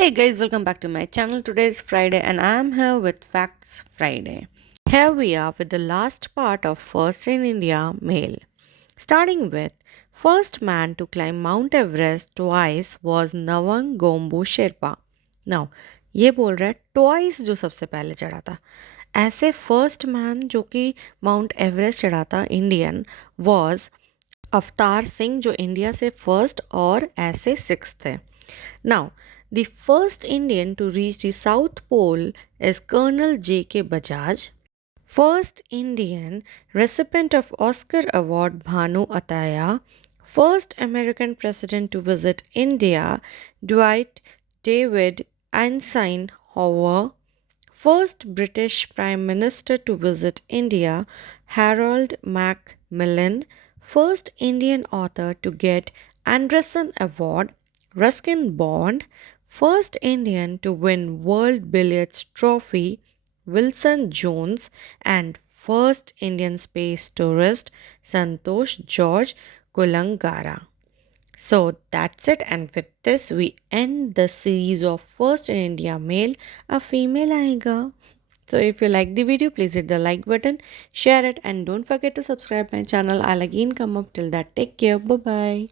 Hey guys, welcome back to my channel. Today is Friday and I am here with Facts Friday. Here we are with the last part of First in India Mail. Starting with first man to climb Mount Everest twice was Nawang Gombu Sherpa. Now ये बोल रहा है twice जो सबसे पहले चढ़ा था ऐसे फर्स्ट मैन जो कि माउंट एवरेस्ट चढ़ा था इंडियन वॉज अवतार सिंह जो इंडिया से फर्स्ट और ऐसे सिक्स थे. Now, the first Indian to reach the South Pole is Colonel J.K. Bajaj. First Indian recipient of Oscar Award Bhanu Ataya. First American president to visit India Dwight David Eisenhower. First British Prime Minister to visit India Harold Macmillan. First Indian author to get Anderson Award Ruskin Bond, first Indian to win World Billiards Trophy, Wilson Jones, and first Indian space tourist, Santosh George Kulangara. So that's it, and with this, we end the series of First in India Male, a female aayega. So if you like the video, please hit the like button, share it, and don't forget to subscribe my channel. I'll again come up till that. Take care. Bye bye.